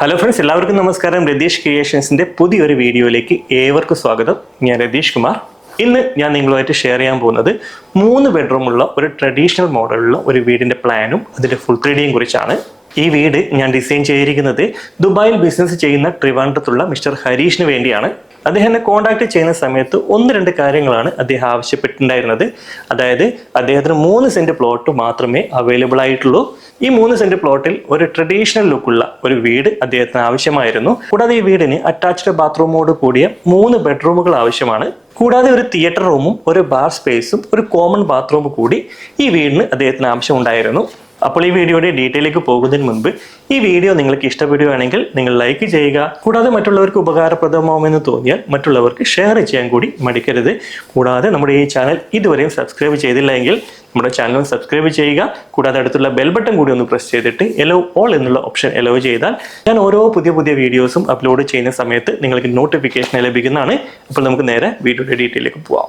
Hello friends, എല്ലാവർക്കും നമസ്കാരം. രതീഷ് ക്രിയേഷൻസിൻ്റെ പുതിയൊരു വീഡിയോയിലേക്ക് ഏവർക്കും സ്വാഗതം. ഞാൻ രതീഷ് കുമാർ. ഇന്ന് ഞാൻ നിങ്ങളുമായിട്ട് ഷെയർ ചെയ്യാൻ പോകുന്നത് 3 ബെഡ്റൂമുള്ള ഒരു ട്രഡീഷണൽ മോഡലുള്ള ഒരു വീടിൻ്റെ പ്ലാനും അതിൻ്റെ ഫുൾ 3Dയും കുറിച്ചാണ്. ഈ വീട് ഞാൻ ഡിസൈൻ ചെയ്തിരിക്കുന്നത് ദുബായിൽ ബിസിനസ് ചെയ്യുന്ന ട്രിവാൻഡ്രത്തുള്ള മിസ്റ്റർ ഹരീഷിന് വേണ്ടിയാണ്. അദ്ദേഹം എന്നെ കോൺടാക്ട് ചെയ്യുന്ന സമയത്ത് 1-2 കാര്യങ്ങളാണ് അദ്ദേഹം ആവശ്യപ്പെട്ടിട്ടുണ്ടായിരുന്നത്. അതായത് അദ്ദേഹത്തിന് 3 സെന്റ് പ്ലോട്ട് മാത്രമേ അവൈലബിൾ ആയിട്ടുള്ളൂ. ഈ 3 സെന്റ് പ്ലോട്ടിൽ ഒരു ട്രഡീഷണൽ ലുക്കുള്ള ഒരു വീട് അദ്ദേഹത്തിന് ആവശ്യമായിരുന്നു. കൂടാതെ ഈ വീടിന് അറ്റാച്ച്ഡ് ബാത്റൂമോട് കൂടിയ 3 ബെഡ്റൂമുകൾ ആവശ്യമാണ്. കൂടാതെ ഒരു തിയേറ്റർ റൂമും ഒരു ബാർ സ്പേസും ഒരു കോമൺ ബാത്റൂമും കൂടി ഈ വീടിന് അദ്ദേഹത്തിന് ആവശ്യമുണ്ടായിരുന്നു. അപ്പോൾ ഈ വീഡിയോയുടെ ഡീറ്റെയിലേക്ക് പോകുന്നതിന് മുൻപ് ഈ വീഡിയോ നിങ്ങൾക്ക് ഇഷ്ടപ്പെടുകയാണെങ്കിൽ നിങ്ങൾ ലൈക്ക് ചെയ്യുക. കൂടാതെ മറ്റുള്ളവർക്ക് ഉപകാരപ്രദമാവുമെന്ന് തോന്നിയാൽ മറ്റുള്ളവർക്ക് ഷെയർ ചെയ്യാൻ കൂടി മടിക്കരുത്. കൂടാതെ നമ്മുടെ ഈ ചാനൽ ഇതുവരെയും സബ്സ്ക്രൈബ് ചെയ്തില്ല എങ്കിൽ നമ്മുടെ ചാനൽ സബ്സ്ക്രൈബ് ചെയ്യുക. കൂടാതെ അടുത്തുള്ള ബെൽ ബട്ടൺ കൂടി ഒന്ന് പ്രസ് ചെയ്തിട്ട് എലോ ഓൾ എന്നുള്ള ഓപ്ഷൻ എലോ ചെയ്താൽ ഞാൻ ഓരോ പുതിയ വീഡിയോസും അപ്ലോഡ് ചെയ്യുന്ന സമയത്ത് നിങ്ങൾക്ക് നോട്ടിഫിക്കേഷൻ ലഭിക്കുന്നതാണ്. അപ്പോൾ നമുക്ക് നേരെ വീഡിയോയുടെ ഡീറ്റെയിലേക്ക് പോവാം.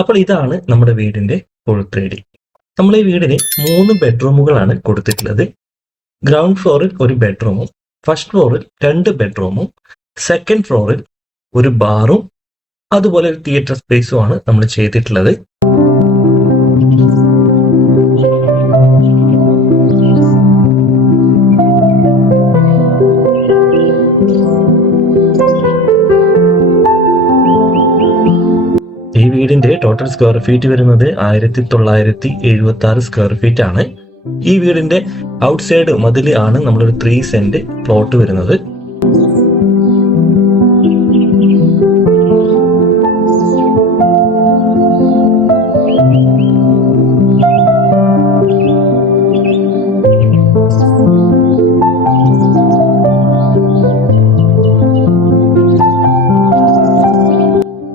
അപ്പോൾ ഇതാണ് നമ്മുടെ വീടിന്റെ ഫുൾ 3D. നമ്മൾ ഈ വീടിന് 3 ബെഡ്റൂമുകളാണ് കൊടുത്തിട്ടുള്ളത്. ഗ്രൗണ്ട് ഫ്ലോറിൽ ഒരു ബെഡ്റൂമും, ഫസ്റ്റ് ഫ്ലോറിൽ 2 ബെഡ്റൂമും, സെക്കൻഡ് ഫ്ലോറിൽ ഒരു ബാറും അതുപോലെ ഒരു തിയേറ്റർ സ്പേസുമാണ് നമ്മൾ ചെയ്തിട്ടുള്ളത്. ഈ വീടിന്റെ ടോട്ടൽ സ്ക്വയർ ഫീറ്റ് വരുന്നത് 1976 സ്ക്വയർ ഫീറ്റ് ആണ്. ഈ വീടിന്റെ ഔട്ട്സൈഡ് മതിൽ ആണ് നമ്മളൊരു 3 സെന്റ് പ്ലോട്ട് വരുന്നത്.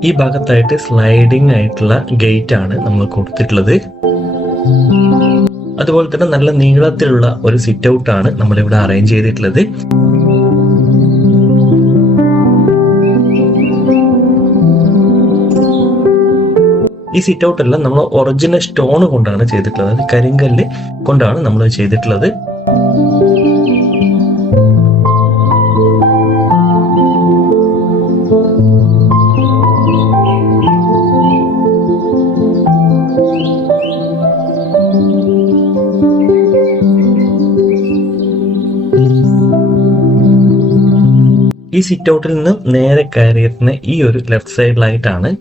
ഈ ഭാഗത്തായിട്ട് സ്ലൈഡിംഗ് ആയിട്ടുള്ള ഗേറ്റ് ആണ് നമ്മൾ കൊടുത്തിട്ടുള്ളത്. അതുപോലെ തന്നെ നല്ല നീളത്തിലുള്ള ഒരു സിറ്റ് ഔട്ട് ആണ് നമ്മളിവിടെ അറേഞ്ച് ചെയ്തിട്ടുള്ളത്. ഈ സിറ്റ് ഔട്ട് എല്ലാം നമ്മൾ ഒറിജിനൽ സ്റ്റോൺ കൊണ്ടാണ് ചെയ്തിട്ടുള്ളത്. അത് കരിങ്കല്ല് കൊണ്ടാണ് നമ്മൾ ചെയ്തിട്ടുള്ളത്. ഈ സിറ്റ് ഔട്ടിൽ നിന്ന് നേരെ കയറിയിരുന്ന ഈ ഒരു ലെഫ്റ്റ് സൈഡിലായിട്ടാണ്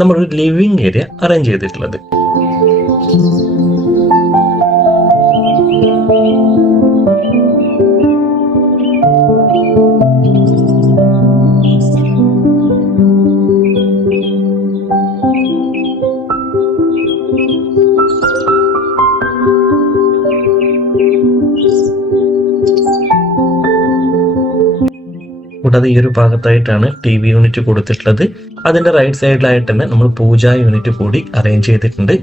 നമ്മളൊരു ലിവിംഗ് ഏരിയ അറേഞ്ച് ചെയ്തിട്ടുള്ളത്. കൂടാതെ ഈ ഒരു ഭാഗത്തായിട്ടാണ് TV യൂണിറ്റ് കൊടുത്തിട്ടുള്ളത്. അതിന്റെ റൈറ്റ് സൈഡിലായിട്ട് തന്നെ നമ്മൾ പൂജാ യൂണിറ്റ് കൂടി അറേഞ്ച് ചെയ്തിട്ടുണ്ട്.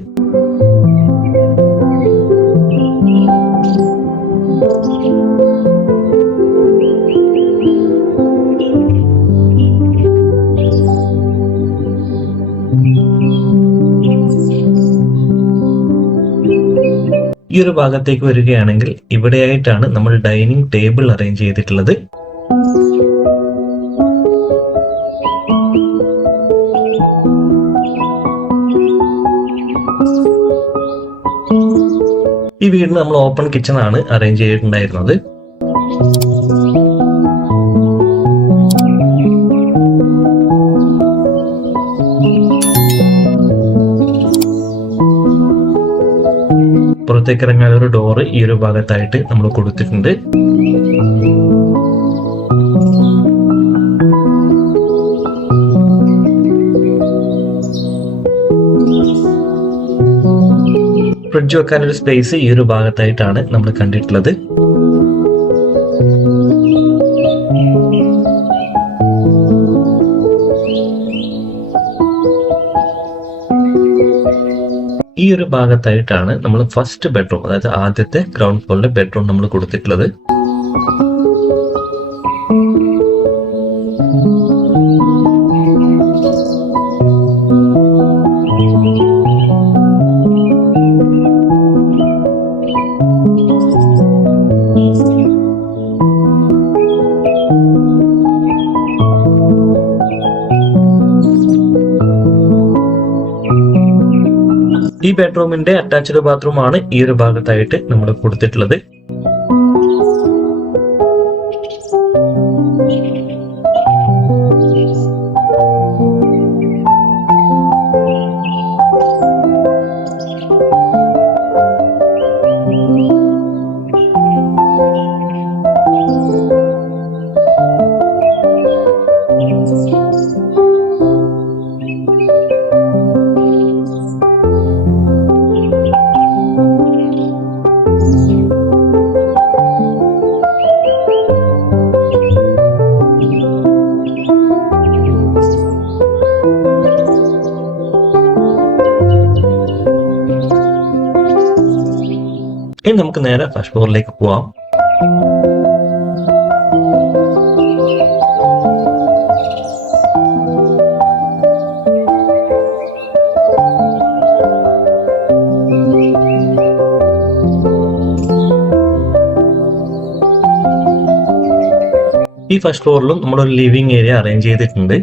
ഈ ഒരു ഭാഗത്തേക്ക് വരികയാണെങ്കിൽ ഇവിടെയായിട്ടാണ് നമ്മൾ ഡൈനിങ് ടേബിൾ അറേഞ്ച് ചെയ്തിട്ടുള്ളത്. ഈ വീടിന് നമ്മൾ ഓപ്പൺ കിച്ചൺ ആണ് അറേഞ്ച് ചെയ്തിട്ടുണ്ടായിരുന്നത്. പുറത്തേക്ക് ഇറങ്ങാൻ ഒരു ഡോറ് ഈ ഒരു ഭാഗത്തായിട്ട് നമ്മൾ കൊടുത്തിട്ടുണ്ട്. ഫ്രിഡ്ജ് വെക്കാനൊരു സ്പേസ് ഈ ഒരു ഭാഗത്തായിട്ടാണ് നമ്മൾ കണ്ടിട്ടുള്ളത്. ഈ ഒരു ഭാഗത്തായിട്ടാണ് നമ്മൾ ഫസ്റ്റ് ബെഡ്റൂം, അതായത് ആദ്യത്തെ ഗ്രൗണ്ട് ഫ്ലോറിലെ ബെഡ്റൂം നമ്മൾ കൊടുത്തിട്ടുള്ളത്. ഈ ബെഡ്റൂമിന്റെ അറ്റാച്ച്ഡ് ബാത്റൂം ആണ് ഈ ഒരു ഭാഗത്തായിട്ട് നമ്മൾ കൊടുത്തിട്ടുള്ളത്. ഇനി നമുക്ക് നേരെ ഫസ്റ്റ് ഫ്ലോറിലേക്ക് പോവാം. ഈ ഫസ്റ്റ് ഫ്ലോറിലും നമ്മളൊരു ലിവിംഗ് ഏരിയ അറേഞ്ച് ചെയ്തിട്ടുണ്ട്.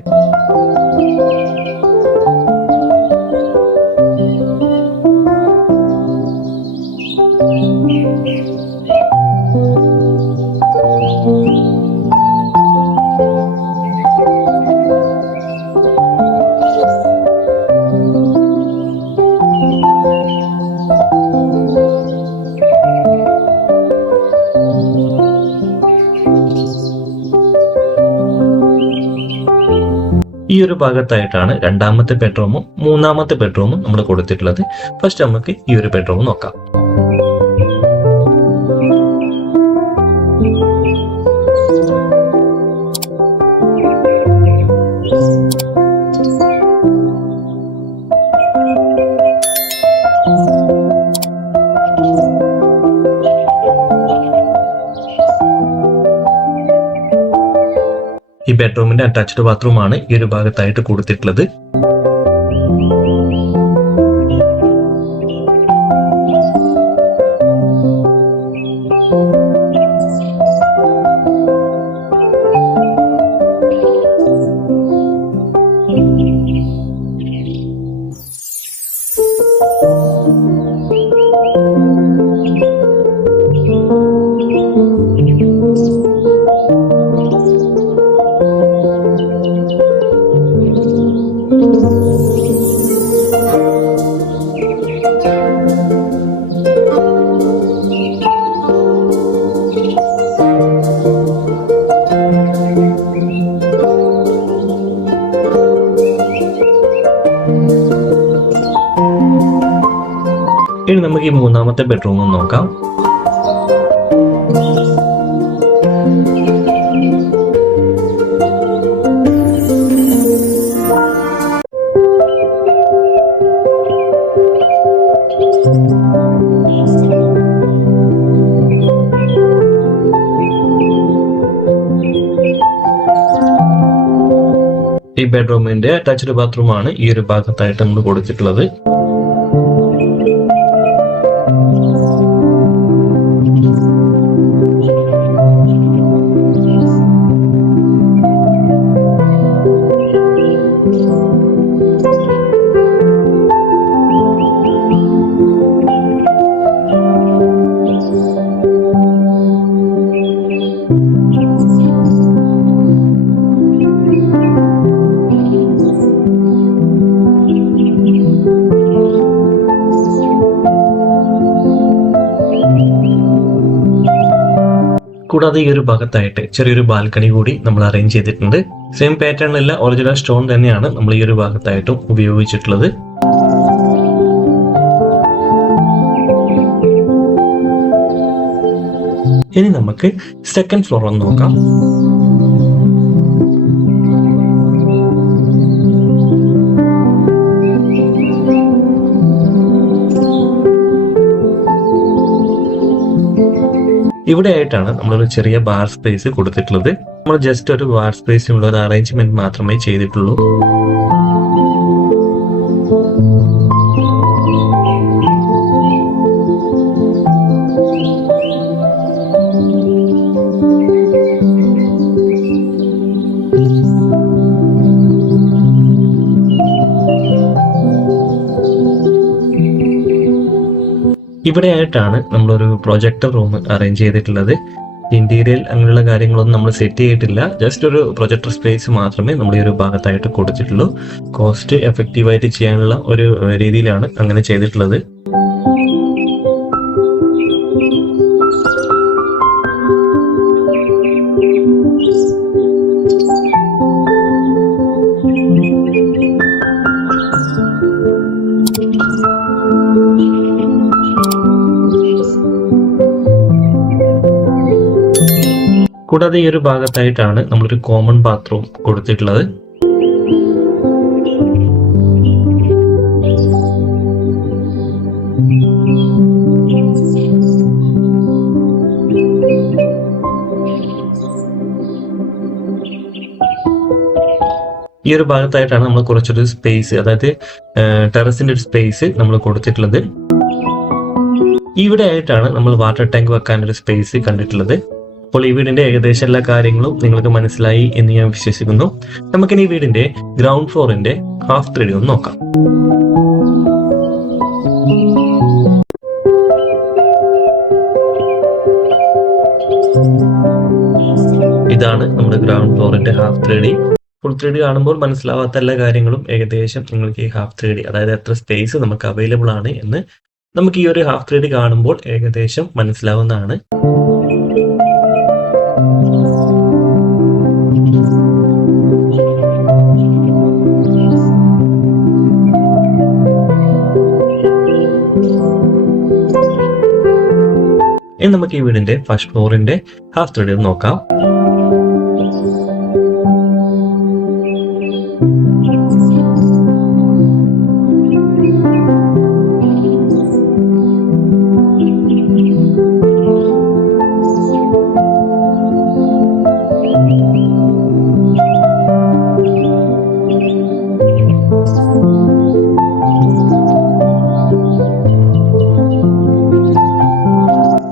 ഈ ഒരു ഭാഗത്തായിട്ടാണ് രണ്ടാമത്തെ ബെഡ്റൂമും മൂന്നാമത്തെ ബെഡ്റൂമും നമ്മൾ കൊടുത്തിട്ടുള്ളത്. ഫസ്റ്റ് നമുക്ക് ഈ ഒരു ബെഡ്റൂം നോക്കാം. ഈ ബെഡ്റൂമിന്റെ അറ്റാച്ച്ഡ് ബാത്റൂം ആണ് ഈ ഒരു ഭാഗത്തായിട്ട് കൊടുത്തിട്ടുള്ളത്. ഇനി നമുക്ക് ഈ മൂന്നാമത്തെ ബെഡ്റൂം ഒന്ന് നോക്കാം. ഈ ബെഡ്റൂമിന്റെ അറ്റാച്ച്ഡ് ബാത്റൂം ആണ് ഈ ഒരു ഭാഗത്തായിട്ട് നമ്മൾ കൊടുത്തിട്ടുള്ളത്. കൂടാതെ ഈ ഒരു ഭാഗത്തായിട്ട് ചെറിയൊരു ബാൽക്കണി കൂടി നമ്മൾ അറേഞ്ച് ചെയ്തിട്ടുണ്ട്. സെയിം പാറ്റേണിലുള്ള ഒറിജിനൽ സ്റ്റോൺ തന്നെയാണ് നമ്മൾ ഈ ഒരു ഭാഗത്തായിട്ടും ഉപയോഗിച്ചിട്ടുള്ളത്. ഇനി നമുക്ക് സെക്കൻഡ് ഫ്ലോർ ഒന്ന് നോക്കാം. ഇവിടെ ആയിട്ടാണ് നമ്മളൊരു ചെറിയ ബാർ സ്പേസ് കൊടുത്തിട്ടുള്ളത്. നമ്മൾ ജസ്റ്റ് ഒരു ബാർ സ്പേസിനുള്ള ഒരു അറേഞ്ച്മെന്റ് മാത്രമേ ചെയ്തിട്ടുള്ളൂ. ഇവിടെയായിട്ടാണ് നമ്മളൊരു പ്രൊജക്ടർ റൂം അറേഞ്ച് ചെയ്തിട്ടുള്ളത്. ഇന്റീരിയൽ അങ്ങനെയുള്ള കാര്യങ്ങളൊന്നും നമ്മൾ സെറ്റ് ചെയ്തിട്ടില്ല. ജസ്റ്റ് ഒരു പ്രൊജക്ടർ സ്പേസ് മാത്രമേ നമ്മൾ ഈ ഒരു ഭാഗത്തായിട്ട് കൊടുത്തിട്ടുള്ളൂ. കോസ്റ്റ് എഫക്റ്റീവായിട്ട് ചെയ്യാനുള്ള ഒരു രീതിയിലാണ് അങ്ങനെ ചെയ്തിട്ടുള്ളത്. കൂടാതെ ഈ ഒരു ഭാഗത്തായിട്ടാണ് നമ്മളൊരു കോമൺ ബാത്റൂം കൊടുത്തിട്ടുള്ളത്. ഈ ഒരു ഭാഗത്തായിട്ടാണ് നമ്മൾ കുറച്ചൊരു സ്പേസ്, അതായത് ടെറസിന്റെ ഒരു സ്പേസ് നമ്മൾ കൊടുത്തിട്ടുള്ളത്. ഇവിടെ ആയിട്ടാണ് നമ്മൾ വാട്ടർ ടാങ്ക് വെക്കാനൊരു സ്പേസ് കണ്ടിട്ടുള്ളത്. അപ്പോൾ ഈ വീടിന്റെ ഏകദേശം എല്ലാ കാര്യങ്ങളും നിങ്ങൾക്ക് മനസ്സിലായി എന്ന് ഞാൻ വിശ്വസിക്കുന്നു. നമുക്കിനി ഈ വീടിന്റെ ഗ്രൗണ്ട് ഫ്ലോറിന്റെ ഹാഫ് 3D ഒന്ന് നോക്കാം. ഇതാണ് നമ്മുടെ ground ഫ്ലോറിന്റെ half 3D. Full 3D കാണുമ്പോൾ മനസ്സിലാവാത്ത എല്ലാ കാര്യങ്ങളും ഏകദേശം നിങ്ങൾക്ക് ഈ ഹാഫ് 3D, അതായത് എത്ര സ്പേസ് നമുക്ക് അവൈലബിൾ ആണ് എന്ന് നമുക്ക് ഈ ഒരു ഹാഫ് 3D കാണുമ്പോൾ ഏകദേശം മനസ്സിലാവുന്നതാണ്. ഇനി നമുക്ക് ഈ വീടിന്റെ ഫസ്റ്റ് ഫ്ലോറിന്റെ ഹാഫ് 3D നോക്കാം.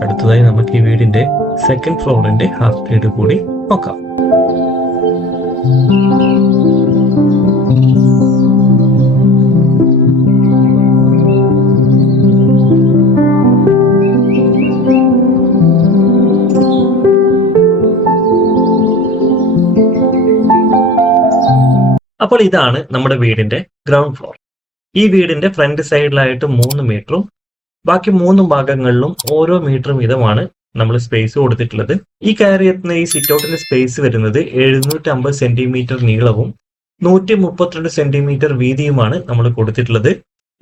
അടുത്തതായി നമുക്ക് ഈ വീടിന്റെ സെക്കൻഡ് ഫ്ലോറിന്റെ ഹാഫ് 3D കൂടി നോക്കാം. അപ്പോൾ ഇതാണ് നമ്മുടെ വീടിന്റെ ഗ്രൗണ്ട് ഫ്ലോർ. ഈ വീടിന്റെ ഫ്രണ്ട് സൈഡിലായിട്ട് 3 മീറ്ററും ബാക്കി 3 ഭാഗങ്ങളിലും ഓരോ മീറ്റർ വീതമാണ് നമ്മൾ സ്പേസ് കൊടുത്തിട്ടുള്ളത്. ഈ കയറി എത്തുന്ന ഈ സിറ്റ് ഔട്ടിന്റെ സ്പേസ് വരുന്നത് 750 സെന്റിമീറ്റർ നീളവും 132 സെന്റിമീറ്റർ വീതിയുമാണ് നമ്മൾ കൊടുത്തിട്ടുള്ളത്.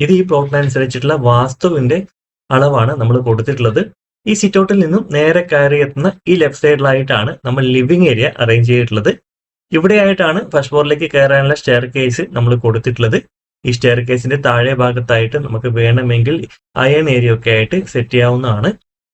ഇത് ഈ പ്ലോട്ടിനനുസരിച്ചിട്ടുള്ള വാസ്തുവിന്റെ അളവാണ് നമ്മൾ കൊടുത്തിട്ടുള്ളത്. ഈ സിറ്റ് ഔട്ടിൽ നിന്നും നേരെ കയറി എത്തുന്ന ഈ ലെഫ്റ്റ് സൈഡിലായിട്ടാണ് നമ്മൾ ലിവിംഗ് ഏരിയ അറേഞ്ച് ചെയ്തിട്ടുള്ളത്. ഇവിടെയായിട്ടാണ് ഫസ്റ്റ് ഫ്ലോറിലേക്ക് കയറാനുള്ള സ്റ്റെയർ കേസ് നമ്മൾ കൊടുത്തിട്ടുള്ളത്. ഈ സ്റ്റെയർ കേസിന്റെ താഴെ ഭാഗത്തായിട്ട് നമുക്ക് വേണമെങ്കിൽ അയൺ ഏരിയ ഒക്കെ ആയിട്ട് സെറ്റ് ചെയ്യാവുന്നതാണ്.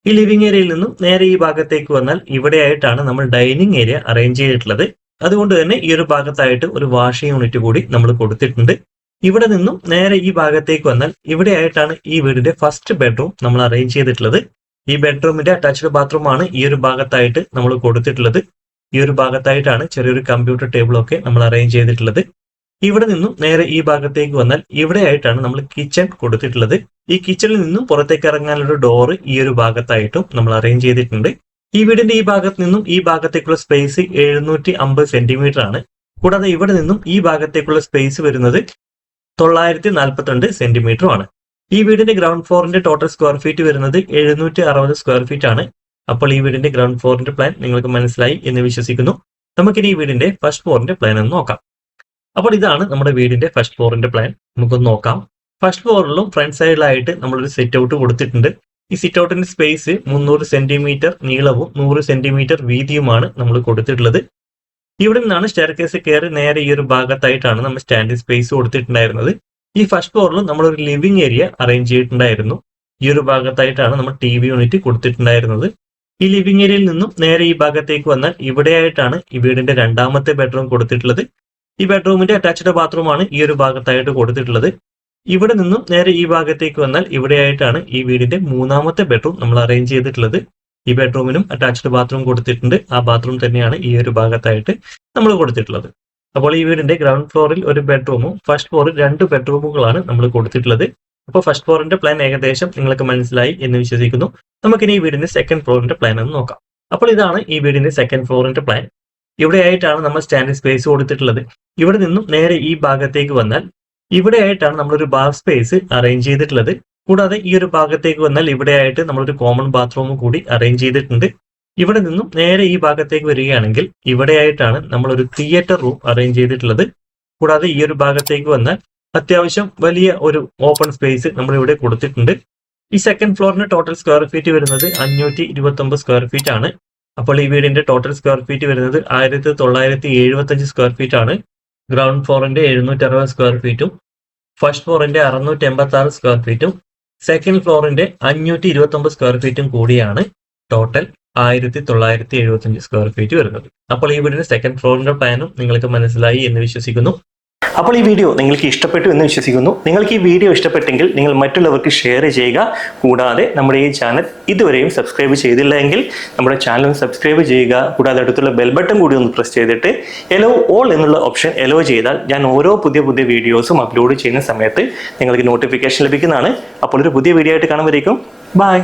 ഈ ലിവിംഗ് ഏരിയയിൽ നിന്നും നേരെ ഈ ഭാഗത്തേക്ക് വന്നാൽ ഇവിടെയായിട്ടാണ് നമ്മൾ ഡൈനിങ് ഏരിയ അറേഞ്ച് ചെയ്തിട്ടുള്ളത്. അതുകൊണ്ട് തന്നെ ഈ ഒരു ഭാഗത്തായിട്ട് ഒരു വാഷിംഗ് യൂണിറ്റ് കൂടി നമ്മൾ കൊടുത്തിട്ടുണ്ട്. ഇവിടെ നിന്നും നേരെ ഈ ഭാഗത്തേക്ക് വന്നാൽ ഇവിടെയായിട്ടാണ് ഈ വീടിന്റെ ഫസ്റ്റ് ബെഡ്റൂം നമ്മൾ അറേഞ്ച് ചെയ്തിട്ടുള്ളത്. ഈ ബെഡ്റൂമിന്റെ അറ്റാച്ച്ഡ് ബാത്റൂം ആണ് ഈ ഒരു ഭാഗത്തായിട്ട് നമ്മൾ കൊടുത്തിട്ടുള്ളത്. ഈ ഒരു ഭാഗത്തായിട്ടാണ് ചെറിയൊരു കമ്പ്യൂട്ടർ ടേബിൾ ഒക്കെ നമ്മൾ അറേഞ്ച് ചെയ്തിട്ടുള്ളത്. ഇവിടെ നിന്നും നേരെ ഈ ഭാഗത്തേക്ക് വന്നാൽ ഇവിടെയായിട്ടാണ് നമ്മൾ കിച്ചൺ കൊടുത്തിട്ടുള്ളത്. ഈ കിച്ചണിൽ നിന്നും പുറത്തേക്ക് ഇറങ്ങാനുള്ള ഡോറ് ഈ ഒരു ഭാഗത്തായിട്ടും നമ്മൾ അറേഞ്ച് ചെയ്തിട്ടുണ്ട്. ഈ വീടിന്റെ ഈ ഭാഗത്ത് നിന്നും ഈ ഭാഗത്തേക്കുള്ള സ്പേസ് 750 സെന്റിമീറ്റർ ആണ്. കൂടാതെ ഇവിടെ നിന്നും ഈ ഭാഗത്തേക്കുള്ള സ്പേസ് വരുന്നത് 942 സെന്റിമീറ്റർ ആണ്. ഈ വീടിന്റെ ഗ്രൗണ്ട് ഫ്ലോറിന്റെ ടോട്ടൽ സ്ക്വയർ ഫീറ്റ് വരുന്നത് 760 സ്ക്വയർ ഫീറ്റ് ആണ്. അപ്പോൾ ഈ വീടിന്റെ ഗ്രൗണ്ട് ഫ്ലോറിന്റെ പ്ലാൻ നിങ്ങൾക്ക് മനസ്സിലായി എന്ന് വിശ്വസിക്കുന്നു. നമുക്കിനി ഈ വീടിന്റെ ഫസ്റ്റ് ഫ്ലോറിന്റെ പ്ലാൻ ഒന്ന് നോക്കാം. അപ്പോൾ ഇതാണ് നമ്മുടെ വീടിന്റെ ഫസ്റ്റ് ഫ്ലോറിന്റെ പ്ലാൻ. നമുക്കൊന്ന് നോക്കാം. ഫസ്റ്റ് ഫ്ലോറിലും ഫ്രണ്ട് സൈഡിലായിട്ട് നമ്മളൊരു സെറ്റ് ഔട്ട് കൊടുത്തിട്ടുണ്ട്. ഈ സിറ്റ് ഔട്ടിന്റെ സ്പേസ് 300 സെന്റിമീറ്റർ നീളവും 100 സെന്റിമീറ്റർ വീതിയുമാണ് നമ്മൾ കൊടുത്തിട്ടുള്ളത്. ഇവിടെ നിന്നാണ് സ്റ്റെയർ കേസ് കയറി നേരെ ഈ ഒരു ഭാഗത്തായിട്ടാണ് നമ്മൾ സ്റ്റാൻഡിംഗ് സ്പേസ് കൊടുത്തിട്ടുണ്ടായിരുന്നത്. ഈ ഫസ്റ്റ് ഫ്ലോറിൽ നമ്മളൊരു ലിവിംഗ് ഏരിയ അറേഞ്ച് ചെയ്തിട്ടുണ്ടായിരുന്നു. ഈ ഒരു ഭാഗത്തായിട്ടാണ് നമ്മൾ TV യൂണിറ്റ് കൊടുത്തിട്ടുണ്ടായിരുന്നത്. ഈ ലിവിംഗ് ഏരിയയിൽ നിന്നും നേരെ ഈ ഭാഗത്തേക്ക് വന്നാൽ ഇവിടെയായിട്ടാണ് ഈ വീടിന്റെ രണ്ടാമത്തെ ബെഡ്റൂം കൊടുത്തിട്ടുള്ളത്. ഈ ബെഡ്റൂമിന്റെ അറ്റാച്ച്ഡ് ബാത്റൂം ആണ് ഈ ഒരു ഭാഗത്തായിട്ട് കൊടുത്തിട്ടുള്ളത്. ഇവിടെ നിന്നും നേരെ ഈ ഭാഗത്തേക്ക് വന്നാൽ ഇവിടെയായിട്ടാണ് ഈ വീടിന്റെ മൂന്നാമത്തെ ബെഡ്റൂം നമ്മൾ അറേഞ്ച് ചെയ്തിട്ടുള്ളത്. ഈ ബെഡ്റൂമിനും അറ്റാച്ച്ഡ് ബാത്റൂം കൊടുത്തിട്ടുണ്ട്. ആ ബാത്റൂം തന്നെയാണ് ഈ ഒരു ഭാഗത്തായിട്ട് നമ്മൾ കൊടുത്തിട്ടുള്ളത്. അപ്പോൾ ഈ വീടിന്റെ ഗ്രൗണ്ട് ഫ്ലോറിൽ ഒരു ബെഡ്റൂമും ഫസ്റ്റ് ഫ്ലോറിൽ 2 ബെഡ്റൂമുകളാണ് നമ്മൾ കൊടുത്തിട്ടുള്ളത്. അപ്പോൾ ഫസ്റ്റ് ഫ്ലോറിന്റെ പ്ലാൻ ഏകദേശം നിങ്ങൾക്ക് മനസ്സിലായി എന്ന് വിശ്വസിക്കുന്നു. നമുക്കിനി ഈ വീടിന്റെ സെക്കൻഡ് ഫ്ലോറിന്റെ പ്ലാൻ ഒന്ന് നോക്കാം. അപ്പോൾ ഇതാണ് ഈ വീടിന്റെ സെക്കൻഡ് ഫ്ലോറിന്റെ പ്ലാൻ. ഇവിടെയായിട്ടാണ് നമ്മൾ സ്റ്റാൻഡിംഗ് സ്പേസ് കൊടുത്തിട്ടുള്ളത്. ഇവിടെ നിന്നും നേരെ ഈ ഭാഗത്തേക്ക് വന്നാൽ ഇവിടെയായിട്ടാണ് നമ്മളൊരു ബാർ സ്പേസ് അറേഞ്ച് ചെയ്തിട്ടുള്ളത്. കൂടാതെ ഈ ഒരു ഭാഗത്തേക്ക് വന്നാൽ ഇവിടെയായിട്ട് നമ്മളൊരു കോമൺ ബാത്റൂം കൂടി അറേഞ്ച് ചെയ്തിട്ടുണ്ട്. ഇവിടെ നിന്നും നേരെ ഈ ഭാഗത്തേക്ക് വരികയാണെങ്കിൽ ഇവിടെയായിട്ടാണ് നമ്മളൊരു തിയേറ്റർ റൂം അറേഞ്ച് ചെയ്തിട്ടുള്ളത്. കൂടാതെ ഈ ഒരു ഭാഗത്തേക്ക് വന്നാൽ അത്യാവശ്യം വലിയ ഒരു ഓപ്പൺ സ്പേസ് നമ്മൾ ഇവിടെ കൊടുത്തിട്ടുണ്ട്. ഈ സെക്കൻഡ് ഫ്ലോറിന് ടോട്ടൽ സ്ക്വയർ ഫീറ്റ് വരുന്നത് 529 സ്ക്വയർ ഫീറ്റ് ആണ്. അപ്പോൾ ഈ വീടിന്റെ ടോട്ടൽ സ്ക്വയർ ഫീറ്റ് വരുന്നത് 1975 സ്ക്വയർ ഫീറ്റ് ആണ്. ഗ്രൗണ്ട് ഫ്ലോറിന്റെ 760 സ്ക്വയർ ഫീറ്റും ഫസ്റ്റ് ഫ്ലോറിന്റെ 686 സ്ക്വയർ ഫീറ്റും സെക്കൻഡ് ഫ്ലോറിന്റെ 529 സ്ക്വയർ ഫീറ്റും കൂടിയാണ് ടോട്ടൽ 1975 സ്ക്വയർ ഫീറ്റ് വരുന്നത്. അപ്പോൾ ഈ വീടിന്റെ സെക്കൻഡ് ഫ്ലോറിന്റെ പ്ലാനും നിങ്ങൾക്ക് മനസ്സിലായി എന്ന് വിശ്വസിക്കുന്നു. അപ്പോൾ ഈ വീഡിയോ നിങ്ങൾക്ക് ഇഷ്ടപ്പെട്ടു എന്ന് വിശ്വസിക്കുന്നു. നിങ്ങൾക്ക് ഈ വീഡിയോ ഇഷ്ടപ്പെട്ടെങ്കിൽ നിങ്ങൾ മറ്റുള്ളവർക്ക് ഷെയർ ചെയ്യുക. കൂടാതെ നമ്മുടെ ഈ ചാനൽ ഇതുവരെയും സബ്സ്ക്രൈബ് ചെയ്തില്ല എങ്കിൽ നമ്മുടെ ചാനൽ സബ്സ്ക്രൈബ് ചെയ്യുക. കൂടാതെ അടുത്തുള്ള ബെൽ ബട്ടൺ കൂടി ഒന്ന് പ്രസ് ചെയ്തിട്ട് എലോ ഓൾ എന്നുള്ള ഓപ്ഷൻ എലോ ചെയ്താൽ ഞാൻ ഓരോ പുതിയ വീഡിയോസും അപ്ലോഡ് ചെയ്യുന്ന സമയത്ത് നിങ്ങൾക്ക് നോട്ടിഫിക്കേഷൻ ലഭിക്കുന്നതാണ്. അപ്പോൾ ഒരു പുതിയ വീഡിയോ ആയിട്ട് കാണുമ്പോഴേക്കും ബൈ.